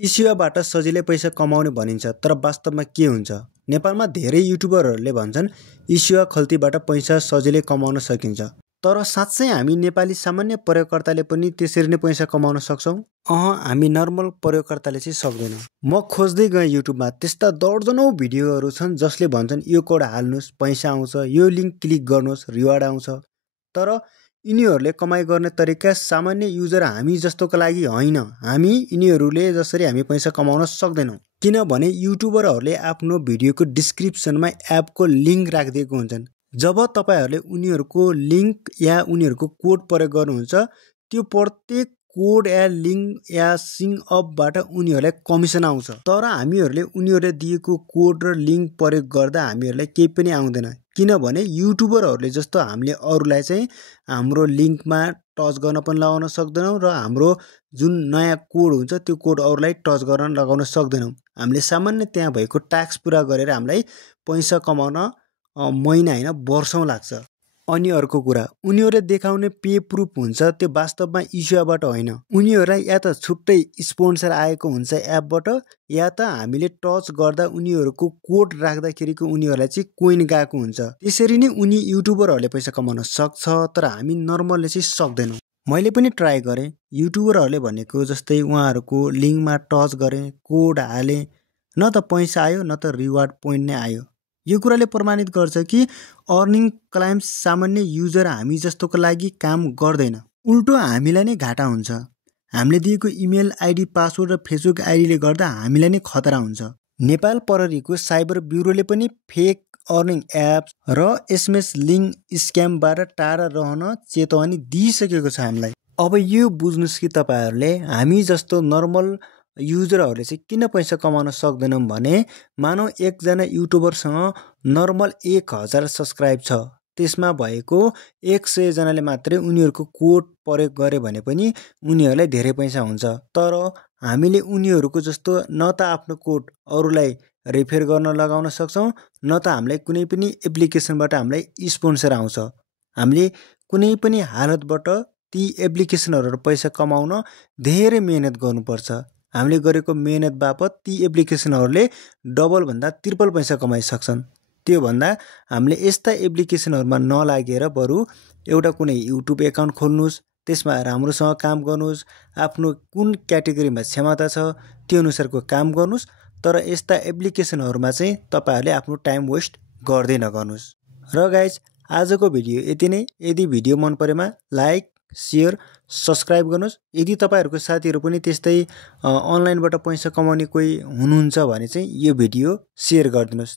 इस्युबाट सजिलै पैसा कमाउने भनिन्छ, तर वास्तवमा के हुन्छ? नेपालमा धेरै युट्युबरहरूले भन्छन् इस्युवा खल्तीबाट पैसा सजिलै कमाउन सकिन्छ। तर साँच्चै हामी नेपाली सामान्य प्रयोगकर्ताले पनि त्यसरी नै पैसा कमाउन सक्छौँ? हामी नर्मल प्रयोगकर्ताले चाहिँ सक्दैनौँ। म खोज्दै गएँ युट्युबमा, त्यस्ता दर्जनौँ भिडियोहरू छन् जसले भन्छन् यो कोड हाल्नुहोस् पैसा आउँछ, यो लिङ्क क्लिक गर्नुहोस् रिवार्ड आउँछ। तर यिनीहरूले कमाइ गर्ने तरिका सामान्य युजर हामी जस्तोको लागि होइन। यिनीहरूले जसरी हामी पैसा कमाउन सक्दैनौँ, किनभने युट्युबरहरूले आफ्नो भिडियोको डिस्क्रिप्सनमा एपको लिङ्क राखिदिएको हुन्छन्। जब तपाईहरूले उनीहरूको लिङ्क या उनीहरूको कोड प्रयोग गर्नुहुन्छ, त्यो प्रत्येक कोड या लिङ्क या सिङ अपबाट उनीहरूलाई कमिसन आउँछ। तर हामीहरूले उनीहरूले दिएको कोड र लिङ्क प्रयोग गर्दा हामीहरूलाई केही पनि आउँदैन, किनभने युट्युबरहरूले जस्तो हामीले अरूलाई चाहिँ हाम्रो लिङ्कमा टच गर्न पनि लगाउन सक्दैनौँ र हाम्रो जुन नयाँ कोड हुन्छ त्यो कोड अरूलाई टच गर्न लगाउन सक्दैनौँ। हामीले सामान्य त्यहाँ भएको ट्याक्स पुरा गरेर हामीलाई पैसा कमाउन महिना होइन वर्षौँ लाग्छ। अनि अर्को कुरा, उनीहरूले देखाउने पे प्रुफ हुन्छ, त्यो वास्तवमा इस्युबाट होइन। उनीहरूलाई या त छुट्टै स्पोन्सर आएको हुन्छ एपबाट, या त हामीले टच गर्दा उनीहरूको कोड राख्दाखेरिको उनीहरूलाई चाहिँ कोइन गएको हुन्छ। त्यसरी नै उनी युट्युबरहरूले पैसा कमाउन सक्छ, तर हामी नर्मलले चाहिँ सक्दैनौँ। मैले पनि ट्राई गरेँ, युट्युबरहरूले भनेको जस्तै उहाँहरूको लिङ्कमा टच गरेँ, कोड हालेँ, न त पैसा आयो न त रिवार्ड पोइन्ट नै आयो। यो कुराले प्रमाणित गर्छ कि अर्निङ क्लाइम्स सामान्य युजर हामी जस्तोको लागि काम गर्दैन, उल्टो हामीलाई नै घाटा हुन्छ। हामीले दिएको इमेल आइडी पासवर्ड र फेसबुक आइडीले गर्दा हामीलाई नै खतरा हुन्छ। नेपाल प्रहरीको साइबर ब्युरोले पनि फेक अर्निङ एप्स र एसएमएस लिङ्क स्क्यामबाट टाढा रहन चेतवनी दिइसकेको छ हामीलाई। अब यो बुझ्नुहोस् कि तपाईँहरूले हामी जस्तो नर्मल युजरहरूले चाहिँ किन पैसा कमाउन सक्दैनौँ भने, मानौ एकजना युट्युबरसँग नर्मल 1000 सब्सक्राइब छ, त्यसमा भएको 100 जनाले मात्रै उनीहरूको कोड प्रयोग गरे भने पनि उनीहरूलाई धेरै पैसा हुन्छ। तर हामीले उनीहरूको जस्तो न त आफ्नो कोड अरूलाई रेफर गर्न लगाउन सक्छौँ, न त हामीलाई कुनै पनि एप्लिकेसनबाट हामीलाई स्पोन्सर आउँछ। हामीले कुनै पनि हालतबाट ती एप्लिकेसनहरू पैसा कमाउन धेरै मेहनत गर्नुपर्छ। हामीले गरेको मेहनत बापत ती एप्लिकेसनहरूले डबलभन्दा ट्रिपल पैसा कमाइसक्छन्। त्यो भन्दा हामीले यस्ता एप्लिकेसनहरूमा नलागेर बरु एउटा कुनै युट्युब एकाउन्ट खोल्नुहोस्, त्यसमा राम्रोसँग काम गर्नुहोस्, आफ्नो कुन क्याटेगोरीमा क्षमता छ त्यो अनुसारको काम गर्नुहोस्। तर यस्ता एप्लिकेसनहरूमा चाहिँ तपाईँहरूले आफ्नो टाइम वेस्ट गर्दै नगर्नुहोस्। र गाइज, आजको भिडियो यति नै। यदि भिडियो मन परेमा लाइक सेयर सब्सक्राइब गर्नुहोस्। यदि तपाईँहरूको साथीहरू पनि त्यस्तै अनलाइनबाट पैसा कमाउने कोही हुनुहुन्छ भने चाहिँ यो भिडियो सेयर गरिदिनुहोस्।